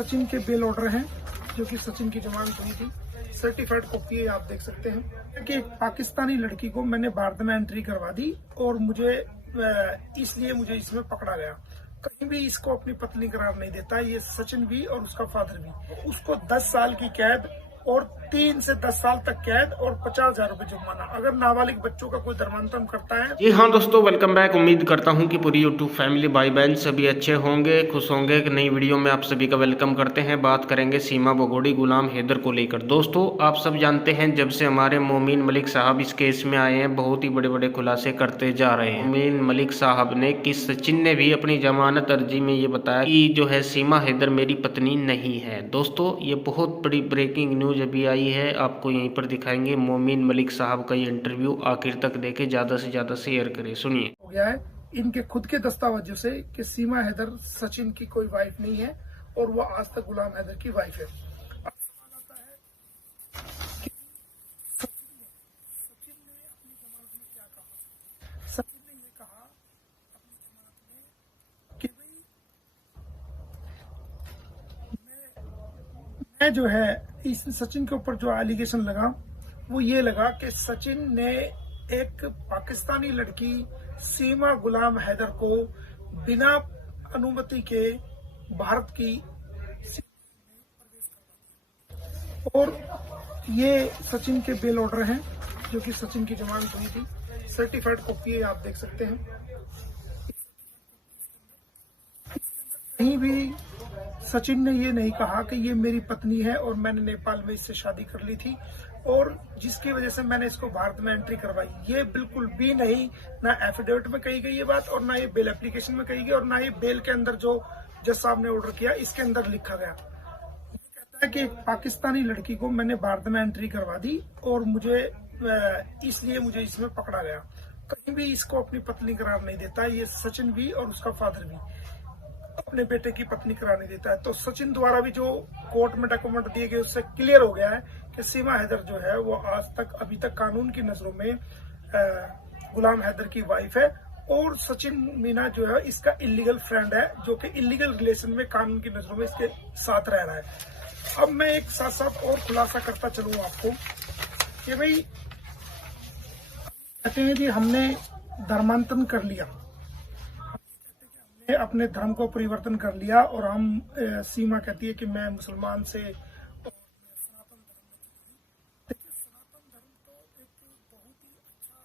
सचिन के bail order हैं जो कि सचिन की जमानत हुई थी। सर्टिफाइड कॉपी है, आप देख सकते हैं कि एक पाकिस्तानी लड़की को मैंने भारत में एंट्री करवा दी और मुझे इसलिए मुझे इसमें पकड़ा गया। कहीं भी इसको अपनी पत्नी करार नहीं देता ये सचिन भी और उसका फादर भी। उसको 10 साल की कैद और 3 से 10 साल तक कैद और 50,000 रुपए जुर्माना अगर नाबालिग बच्चों का कोई धर्मांतरण करता है। जी हाँ दोस्तों, वेलकम बैक। उम्मीद करता हूँ कि पूरी यूट्यूब फैमिली भाई बहन सभी अच्छे होंगे, खुश होंगे। एक नई वीडियो में आप सभी का वेलकम करते हैं। बात करेंगे सीमा भगोड़ी गुलाम हैदर को लेकर। दोस्तों आप सब जानते हैं जब से हमारे मोमीन मलिक साहब इस केस में आए हैं बहुत ही बड़े बड़े खुलासे करते जा रहे हैं। मोमीन मलिक साहब ने कि सचिन ने भी अपनी जमानत अर्जी में ये बताया कि जो है सीमा हैदर मेरी पत्नी नहीं है। दोस्तों ये बहुत बड़ी ब्रेकिंग न्यूज अभी आई है, आपको यहीं पर दिखाएंगे। मोमीन मलिक साहब का ये इंटरव्यू आखिर तक देखे, ज्यादा से ज्यादा शेयर करें, सुनिए। हो गया है इनके खुद के दस्तावेजों से कि सीमा हैदर सचिन की कोई वाइफ नहीं है और वो आज तक गुलाम हैदर की वाइफ है। अब सवाल आता है कि सचिन ने अपनी जमानत में क्या कहा। सचिन ने ये कहा अपनी जमानत में कि भाई मैं जो है इस सचिन के ऊपर जो एलिगेशन लगा वो ये लगा कि सचिन ने एक पाकिस्तानी लड़की सीमा गुलाम हैदर को बिना अनुमति के भारत की और ये सचिन के बेल ऑर्डर हैं जो कि सचिन की जमानत हुई थी। सर्टिफाइड कॉपी है, आप देख सकते हैं। कहीं भी सचिन ने ये नहीं कहा कि ये मेरी पत्नी है और मैंने नेपाल में इससे शादी कर ली थी और जिसकी वजह से मैंने इसको भारत में एंट्री करवाई। ये बिल्कुल भी नहीं, ना एफिडेविट में कही गई ये बात और ना ये बेल एप्लीकेशन में कही गई और ना ये बेल के अंदर जो जज साहब ने ऑर्डर किया इसके अंदर लिखा गया। कहता है कि एक पाकिस्तानी लड़की को मैंने भारत में एंट्री करवा दी और मुझे इसलिए मुझे इसमें पकड़ा गया। कहीं भी इसको अपनी पत्नी करार नहीं देता ये सचिन भी और उसका फादर भी अपने बेटे की पत्नी कराने देता है। तो सचिन द्वारा भी जो कोर्ट में डॉक्यूमेंट दिए गए उससे क्लियर हो गया है कि सीमा हैदर जो है वो आज तक अभी तक कानून की नजरों में गुलाम हैदर की वाइफ है और सचिन मीना जो है इसका इलीगल फ्रेंड है जो कि इलीगल रिलेशन में कानून की नजरों में इसके साथ रह रहा है। अब मैं एक साथ साथ और खुलासा करता चलूं आपको कि भाई कहते हैं कि हमने धर्मांतरण कर लिया, अपने धर्म को परिवर्तन कर लिया और हम सीमा कहती है कि मैं मुसलमान से और मैं सनातन धर्म में चली गई। देखिए सनातन धर्म तो एक बहुत ही अच्छा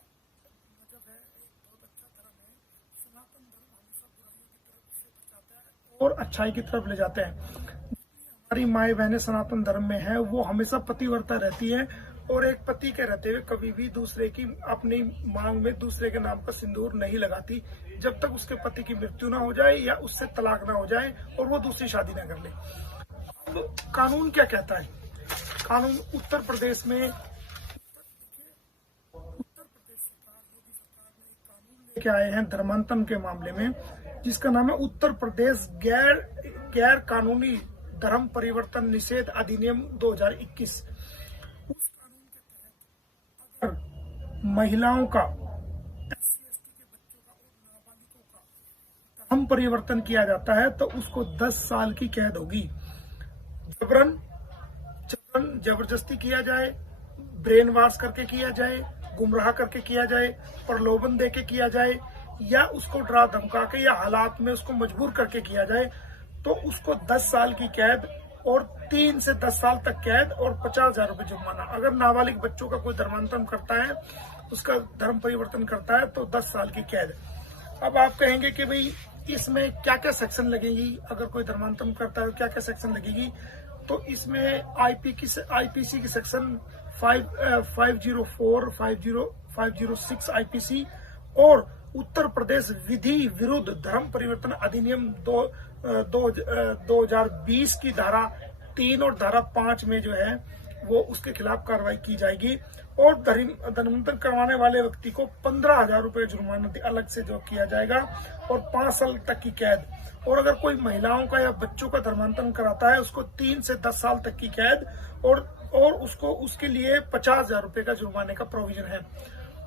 मजहब है, एक बहुत अच्छा धर्म है। सनातन धर्म हमेशा बुराइयों की तरफ से बचाता है और अच्छाई की तरफ ले जाते हैं। हमारी माए बहनें सनातन धर्म में है वो हमेशा पतिव्रता रहती है और एक पति के रहते हुए कभी भी दूसरे की अपनी मांग में दूसरे के नाम का सिंदूर नहीं लगाती जब तक उसके पति की मृत्यु ना हो जाए या उससे तलाक ना हो जाए और वो दूसरी शादी ना कर ले। अब कानून क्या कहता है? कानून उत्तर प्रदेश में सरकार, योगी सरकार ने एक कानून लेके आए हैं धर्मांतरण के मामले में जिसका नाम है उत्तर प्रदेश गैर कानूनी धर्म परिवर्तन निषेध अधिनियम 2021। उस कानून के तहत अगर महिलाओं का, SC/ST के बच्चों का और नाबालिगों का धर्म परिवर्तन किया जाता है तो उसको 10 साल की कैद होगी। जबरदस्ती किया जाए, ब्रेन वॉश करके किया जाए, गुमराह करके किया जाए, प्रलोभन देके किया जाए या उसको डरा धमका के या हालात में उसको मजबूर करके किया जाए तो उसको 10 साल की कैद और 3 से 10 साल तक कैद और 50,000 रुपए जुर्माना। अगर नाबालिग बच्चों का कोई धर्मांतरण करता है, उसका धर्म परिवर्तन करता है तो 10 साल की कैद। अब आप कहेंगे कि भाई इसमें क्या क्या सेक्शन लगेगी, अगर कोई धर्मांतरण करता है क्या क्या सेक्शन लगेगी। तो इसमें आईपीसी की सेक्शन 504, 506 आईपीसी और उत्तर प्रदेश विधि विरुद्ध धर्म परिवर्तन अधिनियम 2020 की धारा 3 और धारा 5 में जो है वो उसके खिलाफ कार्रवाई की जाएगी और धर्मांतरण करवाने वाले व्यक्ति को 15,000 रुपए जुर्माना अलग से जो किया जाएगा और 5 साल तक की कैद। और अगर कोई महिलाओं का या बच्चों का धर्मांतरण कराता है उसको 3 से 10 साल तक की कैद और उसको उसके लिए 50,000 रुपए का जुर्माने का प्रोविजन है।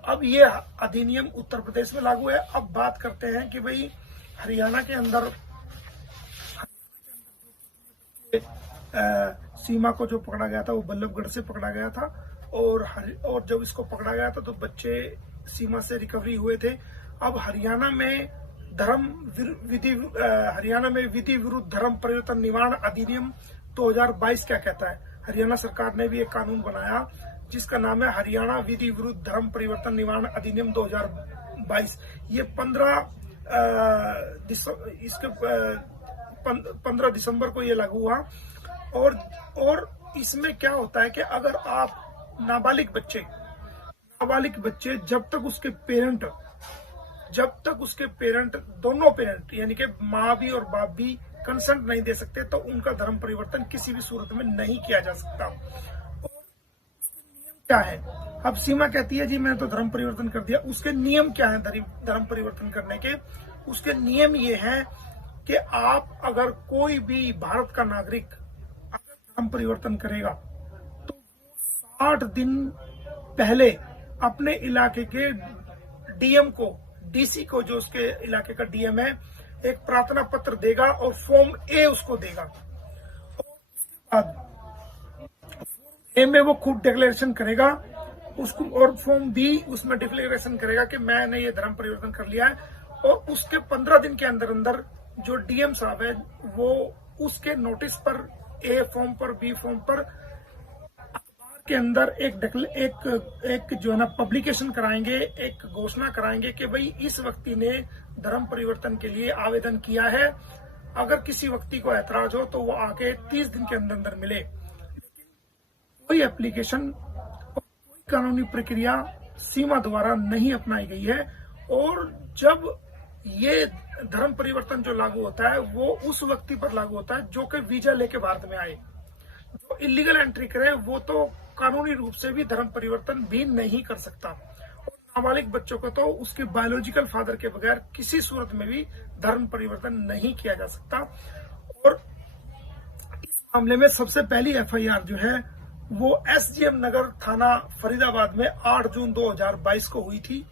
अब ये अधिनियम उत्तर प्रदेश में लागू है। अब बात करते हैं कि भाई हरियाणा के अंदर जो सीमा को जो पकड़ा गया था वो बल्लभगढ़ से पकड़ा गया था, और जब इसको पकड़ा गया था तो बच्चे सीमा से रिकवरी हुए थे। अब हरियाणा में विधि विरुद्ध धर्म परिवर्तन निवारण अधिनियम 2022 क्या कहता है? हरियाणा सरकार ने भी एक कानून बनाया जिसका नाम है हरियाणा विधि विरुद्ध धर्म परिवर्तन निवारण अधिनियम 2022। ये 15 दिसंबर को ये लागू हुआ। और इसमें क्या होता है कि अगर आप नाबालिग बच्चे जब तक उसके पेरेंट दोनों पेरेंट यानी कि माँ भी और बाप भी कंसेंट नहीं दे सकते तो उनका धर्म परिवर्तन किसी भी सूरत में नहीं किया जा सकता। और उसके नियम क्या है? अब सीमा कहती है जी मैंने तो धर्म परिवर्तन कर दिया। उसके नियम क्या है धर्म परिवर्तन करने के? उसके नियम ये हैं कि आप अगर कोई भी भारत का नागरिक अगर धर्म परिवर्तन करेगा तो 60 दिन पहले अपने इलाके के डीएम को, डीसी को, जो उसके इलाके का डीएम है, एक प्रार्थना पत्र देगा और फॉर्म ए उसको देगा। और उसके बाद फॉर्म ए में वो खुद डिक्लेरेशन करेगा उसको, और फॉर्म बी उसमें डिक्लेरेशन करेगा कि मैंने ये धर्म परिवर्तन कर लिया है। और उसके 15 दिन के अंदर अंदर जो डीएम साहब है वो उसके नोटिस पर, ए फॉर्म पर, बी फॉर्म पर के अंदर एक जो है ना पब्लिकेशन कराएंगे, एक घोषणा कराएंगे कि भाई इस व्यक्ति ने धर्म परिवर्तन के लिए आवेदन किया है। अगर किसी व्यक्ति को ऐतराज हो तो वो आके 30 दिन के अंदर अंदर मिले। लेकिन कोई एप्लीकेशन और कोई कानूनी प्रक्रिया सीमा द्वारा नहीं अपनाई गई है। और जब ये धर्म परिवर्तन जो लागू होता है वो उस व्यक्ति पर लागू होता है जो कि वीजा लेके भारत में आए। जो इलीगल एंट्री करे वो तो कानूनी रूप से भी धर्म परिवर्तन भी नहीं कर सकता। और नाबालिग बच्चों को तो उसके बायोलॉजिकल फादर के बगैर किसी सूरत में भी धर्म परिवर्तन नहीं किया जा सकता। और इस मामले में सबसे पहली एफआईआर जो है वो एसजीएम नगर थाना फरीदाबाद में 8 जून 2022 को हुई थी,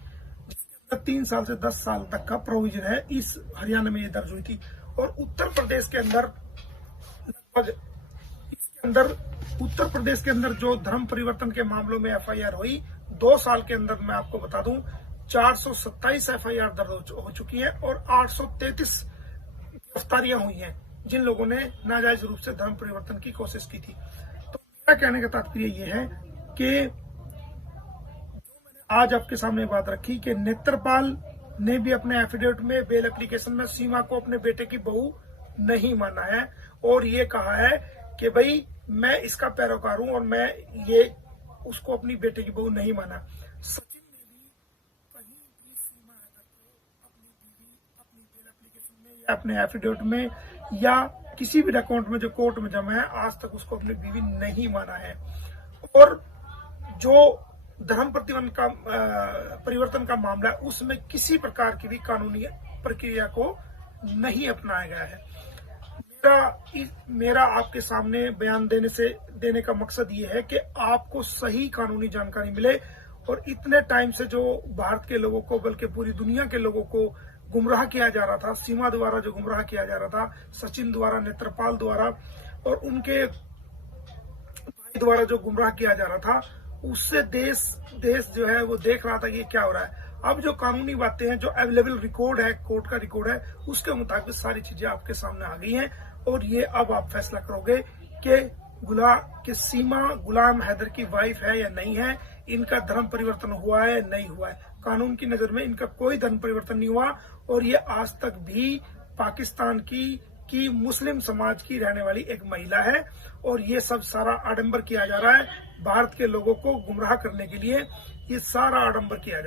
जिसके अंदर 3 साल से 10 साल तक का प्रोविजन है। इस हरियाणा में ये दर्ज हुई थी। और उत्तर प्रदेश के अंदर जो धर्म परिवर्तन के मामलों में एफआईआर हुई 2 साल के अंदर, मैं आपको बता दूं 427 एफआईआर दर्ज हो चुकी है और 833 गिरफ्तारियां हुई हैं जिन लोगों ने नाजायज रूप से धर्म परिवर्तन की कोशिश की थी। तो मेरा कहने का तात्पर्य यह है कि आज आपके सामने बात रखी कि नेत्रपाल ने भी अपने एफिडेविट में, बेल एप्लीकेशन में सीमा को अपने बेटे की बहू नहीं माना है और ये कहा है कि भाई मैं इसका पैरोकार हूं और मैं ये उसको अपनी बेटे की बहू नहीं माना। सचिन ने भी कहीं भी सीमा हैदर को अपनी बीवी अपनी बेल एप्लीकेशन में या अपने एफिडेविट में या किसी भी अकाउंट में जो कोर्ट में जमा है आज तक उसको अपनी बीवी नहीं माना है। और जो धर्म परिवर्तन का मामला है उसमें किसी प्रकार की भी कानूनी प्रक्रिया को नहीं अपनाया गया है। मेरा आपके सामने बयान देने का मकसद ये है कि आपको सही कानूनी जानकारी मिले। और इतने टाइम से जो भारत के लोगों को, बल्कि पूरी दुनिया के लोगों को गुमराह किया जा रहा था, सीमा द्वारा जो गुमराह किया जा रहा था, सचिन द्वारा, नेत्रपाल द्वारा और उनके भाई द्वारा जो गुमराह किया जा रहा था, उससे देश जो है वो देख रहा था कि क्या हो रहा है। अब जो कानूनी बातें हैं, जो अवेलेबल रिकॉर्ड है, कोर्ट का रिकॉर्ड है, उसके मुताबिक सारी चीजें आपके सामने आ गई हैं। और ये अब आप फैसला करोगे कि सीमा गुलाम हैदर की वाइफ है या नहीं है, इनका धर्म परिवर्तन हुआ है नहीं हुआ है। कानून की नजर में इनका कोई धर्म परिवर्तन नहीं हुआ और ये आज तक भी पाकिस्तान की मुस्लिम समाज की रहने वाली एक महिला है। और ये सब सारा आडंबर किया जा रहा है, भारत के लोगों को गुमराह करने के लिए ये सारा आडंबर किया जा रहा है।